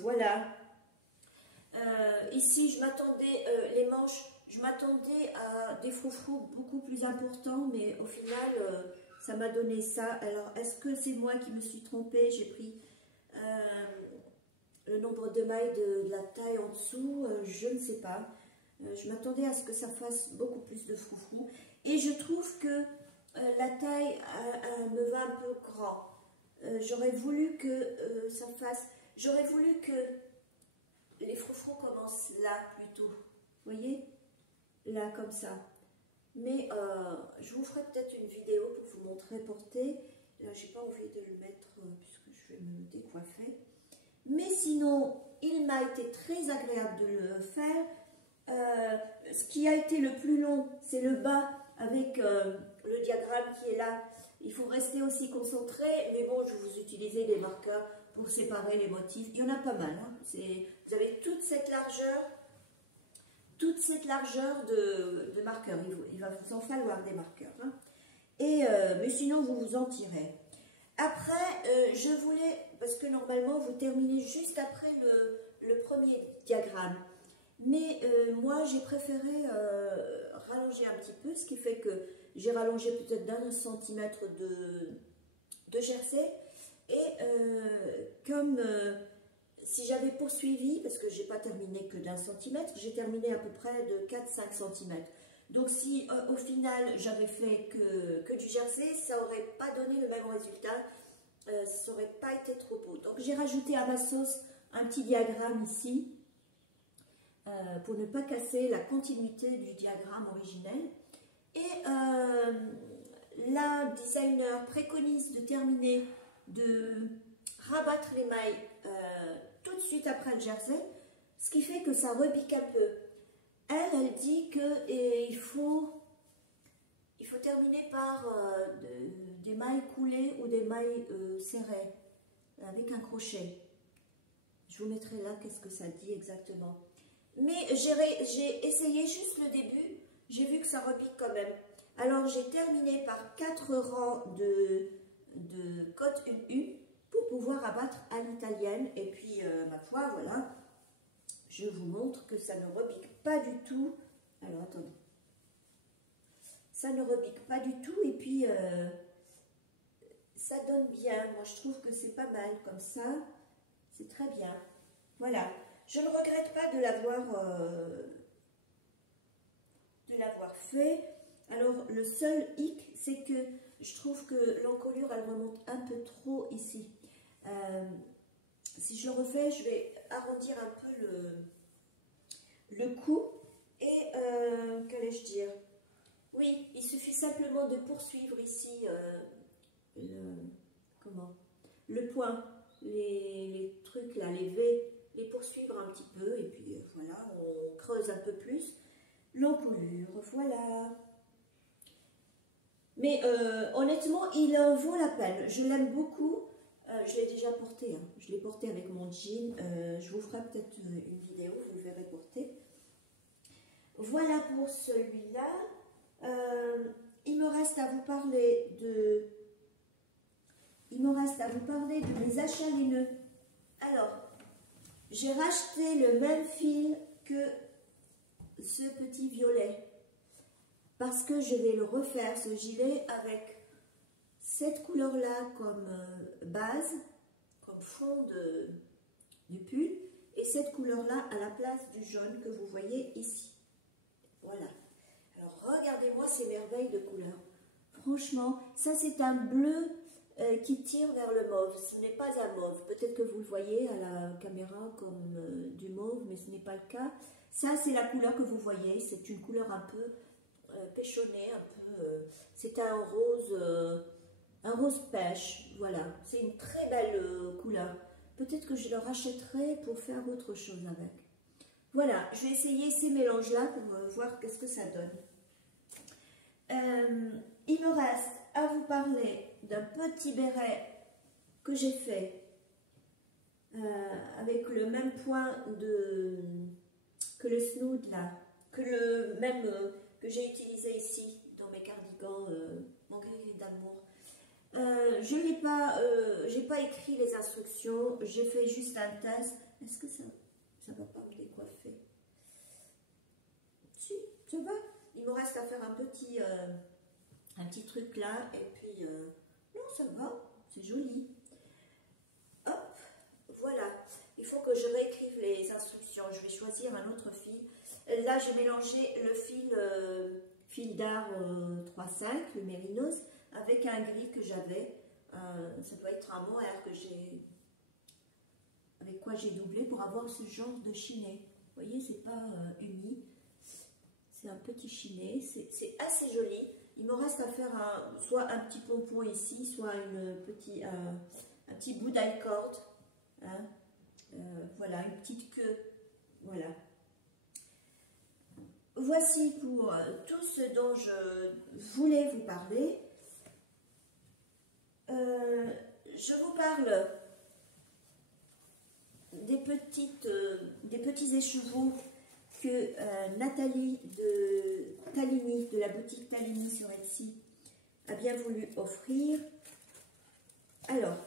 voilà. Ici, je m'attendais, les manches, je m'attendais à des froufrous beaucoup plus importants, mais au final, ça m'a donné ça. Alors, est-ce que c'est moi qui me suis trompée? J'ai pris le nombre de mailles de la taille en dessous, je ne sais pas. Je m'attendais à ce que ça fasse beaucoup plus de froufrous. Et je trouve que la taille me va un peu grand. J'aurais voulu que ça fasse... J'aurais voulu que les froufrous commencent là plutôt. Vous voyez? Là, comme ça. Mais je vous ferai peut-être une vidéo pour vous montrer porter. Là, j'ai pas envie de le mettre puisque je vais me décoiffer. Mais sinon, il m'a été très agréable de le faire. Ce qui a été le plus long, c'est le bas avec le diagramme qui est là. Il faut rester aussi concentré, mais bon, je vous utilisais des marqueurs pour séparer les motifs. Il y en a pas mal. Hein. Vous avez toute cette largeur de marqueurs. Il va vous en falloir des marqueurs. Hein. Mais sinon, vous vous en tirez. Après, je voulais, parce que normalement, vous terminez juste après le premier diagramme. Mais moi, j'ai préféré rallonger un petit peu, ce qui fait que j'ai rallongé peut-être d'1 centimètre de jersey. Et comme si j'avais poursuivi, parce que j'ai pas terminé que d'1 centimètre, j'ai terminé à peu près de 4-5 centimètres. Donc si au final j'avais fait que du jersey, ça n'aurait pas donné le même résultat, ça n'aurait pas été trop beau. Donc j'ai rajouté à ma sauce un petit diagramme ici, pour ne pas casser la continuité du diagramme originel. Et la designer préconise de terminer, de rabattre les mailles tout de suite après le jersey, ce qui fait que ça repique un peu. Elle dit qu'il faut terminer par des mailles coulées ou des mailles serrées avec un crochet. Je vous mettrai là qu'est-ce que ça dit exactement. Mais j'ai essayé juste le début, j'ai vu que ça repique quand même. Alors j'ai terminé par 4 rangs de côte U pour pouvoir abattre à l'italienne. Et puis ma foi, voilà, je vous montre que ça ne repique pas du tout. Alors attendez, ça ne repique pas du tout et puis ça donne bien. Moi je trouve que c'est pas mal comme ça, c'est très bien. Voilà. Je ne regrette pas de l'avoir fait. Alors, le seul hic, c'est que je trouve que l'encolure, elle remonte un peu trop ici. Si je le refais, je vais arrondir un peu le cou. Et, qu'allais-je dire? Oui, il suffit simplement de poursuivre ici le point, les trucs là, les V, les poursuivre un petit peu et puis voilà, on creuse un peu plus l'encolure, voilà. Mais honnêtement, il en vaut la peine, je l'aime beaucoup. Je l'ai déjà porté, hein. Je l'ai porté avec mon jean. Je vous ferai peut-être une vidéo, vous le verrez porter. Voilà pour celui-là. Il me reste à vous parler de... mes achats laineux. Alors, j'ai racheté le même fil que ce petit violet. Parce que je vais le refaire, ce gilet, avec cette couleur-là comme base, comme fond du pull, et cette couleur-là à la place du jaune que vous voyez ici. Voilà. Alors, regardez-moi ces merveilles de couleurs. Franchement, ça c'est un bleu qui tire vers le mauve. Ce n'est pas un mauve. Peut-être que vous le voyez à la caméra comme du mauve, mais ce n'est pas le cas. Ça, c'est la couleur que vous voyez. C'est une couleur un peu péchonné, un peu, c'est un rose pêche, voilà, c'est une très belle couleur. Peut-être que je le rachèterai pour faire autre chose avec. Voilà, je vais essayer ces mélanges-là pour voir qu'est-ce que ça donne. Il me reste à vous parler d'un petit béret que j'ai fait avec le même point que le snood là, que le même... que j'ai utilisé ici dans mes cardigans, mon gris d'amour. Je n'ai pas, j'ai pas écrit les instructions, j'ai fait juste un test. Est-ce que ça va pas me décoiffer? Si, ça va. Il me reste à faire un petit truc là, et puis, non, ça va, c'est joli. Hop, voilà. Il faut que je réécrive les instructions. Je vais choisir un autre fil. Là, j'ai mélangé le fil d'art 3,5, le mérinos, avec un gris que j'avais. Ça doit être un mohair avec quoi j'ai doublé pour avoir ce genre de chiné. Vous voyez, c'est pas uni. C'est un petit chiné. C'est assez joli. Il me reste à faire soit un petit pompon ici, soit un petit bout d'ail-corde. Hein. Voilà, une petite queue. Voilà. Voici pour tout ce dont je voulais vous parler. Je vous parle des petits écheveaux que Nathalie de Talini, de la boutique Talini sur Etsy, a bien voulu offrir. Alors,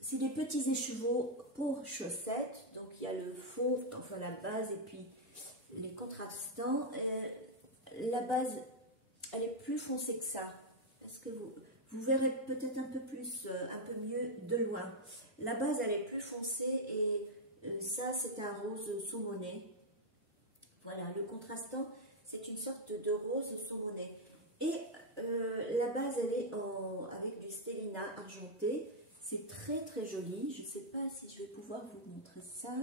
c'est des petits écheveaux pour chaussettes. Donc, il y a le fond, enfin la base, et puis les contrastants. La base, elle est plus foncée que ça. Parce que vous verrez peut-être un peu plus, un peu mieux de loin. La base, elle est plus foncée et ça, c'est un rose saumoné. Voilà, le contrastant, c'est une sorte de rose saumoné. Et la base, elle est avec du stélina argenté. C'est très très joli. Je ne sais pas si je vais pouvoir vous montrer ça.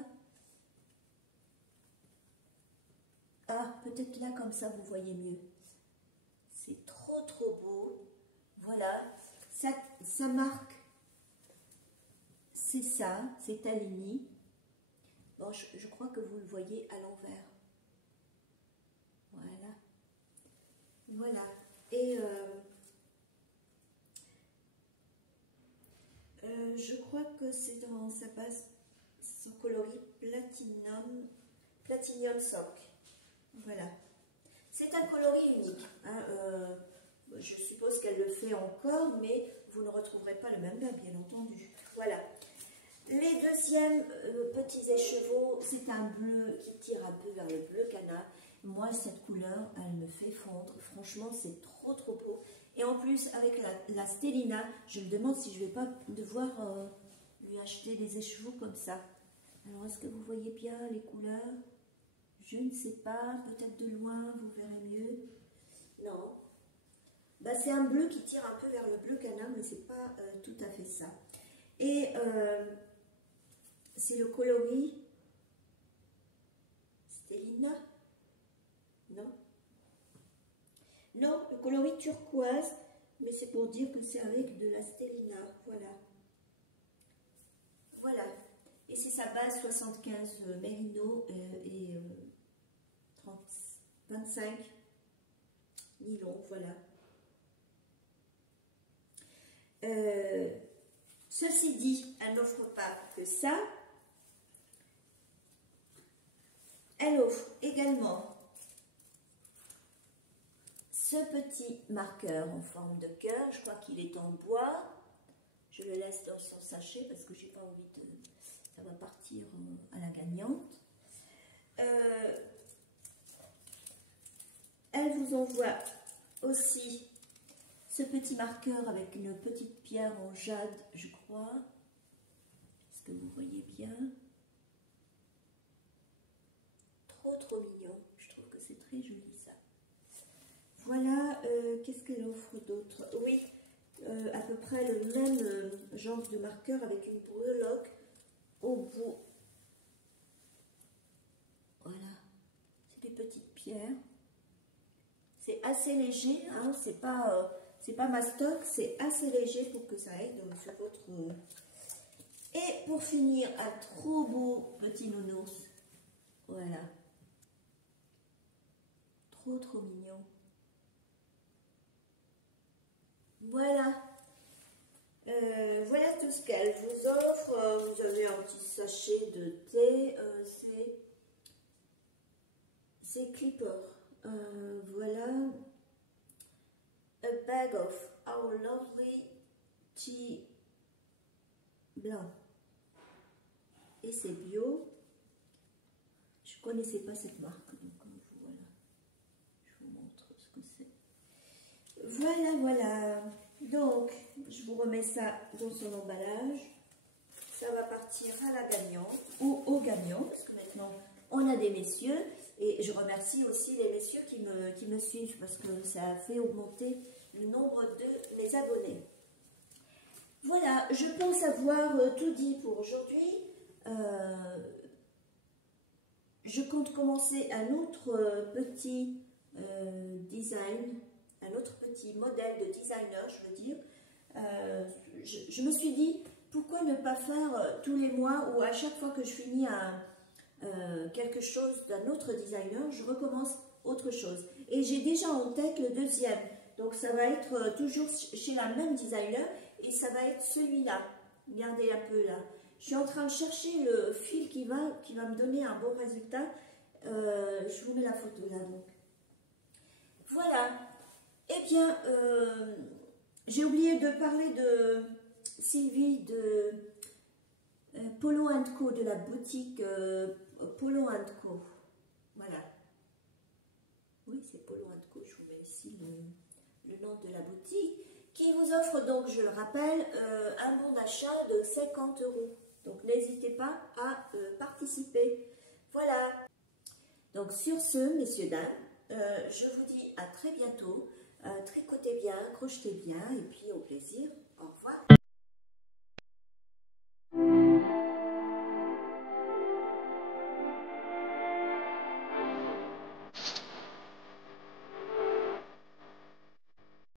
Ah, peut-être là, comme ça, vous voyez mieux. C'est trop trop beau. Voilà, ça marque. C'est ça, c'est Talini. Bon, je crois que vous le voyez à l'envers. Voilà. Voilà. Et je crois que c'est dans sa base, son coloris Platinum Sock. Voilà. C'est un coloris unique. Hein, je suppose qu'elle le fait encore, mais vous ne retrouverez pas le même bain, bien entendu. Voilà. Les deuxièmes petits écheveaux, c'est un bleu qui tire un peu vers le bleu canard. Moi, cette couleur, elle me fait fondre. Franchement, c'est trop trop beau. Et en plus, avec la stélina, je me demande si je ne vais pas devoir lui acheter des écheveaux comme ça. Alors, est-ce que vous voyez bien les couleurs? Je ne sais pas. Peut-être de loin, vous verrez mieux. Non. Bah, c'est un bleu qui tire un peu vers le bleu canard, mais c'est pas tout à fait ça. Et c'est le coloris Stélina. Non. Non, le coloris turquoise, mais c'est pour dire que c'est avec de la stélina. Voilà. Voilà. Et c'est sa base 75 mérino et 25 nylon. Voilà. Ceci dit, elle n'offre pas que ça. Elle offre également ce petit marqueur en forme de cœur. Je crois qu'il est en bois. Je le laisse dans son sachet parce que j'ai pas envie de... Ça va partir à la gagnante. Elle vous envoie aussi ce petit marqueur avec une petite pierre en jade, je crois. Est-ce que vous voyez bien? Trop mignon. Je trouve que c'est très joli ça. Voilà, qu'est-ce qu'elle offre d'autre? Oui, à peu près le même genre de marqueur avec une breloque au bout. Voilà, c'est des petites pierres. C'est assez léger, hein, c'est pas mastoc, c'est assez léger pour que ça aille sur votre... Et pour finir, un trop beau petit nounours. Voilà. Trop mignon. Voilà. Voilà tout ce qu'elle vous offre. Vous avez un petit sachet de thé. C'est Clipper. Voilà. A bag of our lovely tea blanc. Et c'est bio. Je ne connaissais pas cette marque. Donc voilà. Je vous montre ce que c'est. Voilà. Donc, je vous remets ça dans son emballage. Ça va partir à la gagnante ou au gagnant, parce que maintenant, on a des messieurs. Et je remercie aussi les messieurs qui me suivent, parce que ça a fait augmenter le nombre de mes abonnés. Voilà, je pense avoir tout dit pour aujourd'hui. Je compte commencer un autre petit design, un autre petit modèle de designer, je veux dire. Je me suis dit, pourquoi ne pas faire tous les mois ou à chaque fois que je finis quelque chose d'un autre designer, je recommence autre chose. Et j'ai déjà en tête le deuxième. Donc ça va être toujours chez la même designer et ça va être celui-là. Regardez un peu là. Je suis en train de chercher le fil qui va me donner un bon résultat. Je vous mets la photo là donc. Voilà. Eh bien, j'ai oublié de parler de Sylvie de Polo & Co, de la boutique Polo & Co. Voilà. Oui, c'est Polo & Co. Je vous mets ici le nom de la boutique qui vous offre donc, je le rappelle, un bon d'achat de 50 €. Donc, n'hésitez pas à participer. Voilà. Donc, sur ce, messieurs, dames, je vous dis à très bientôt. Tricotez bien, crochetez bien et puis au plaisir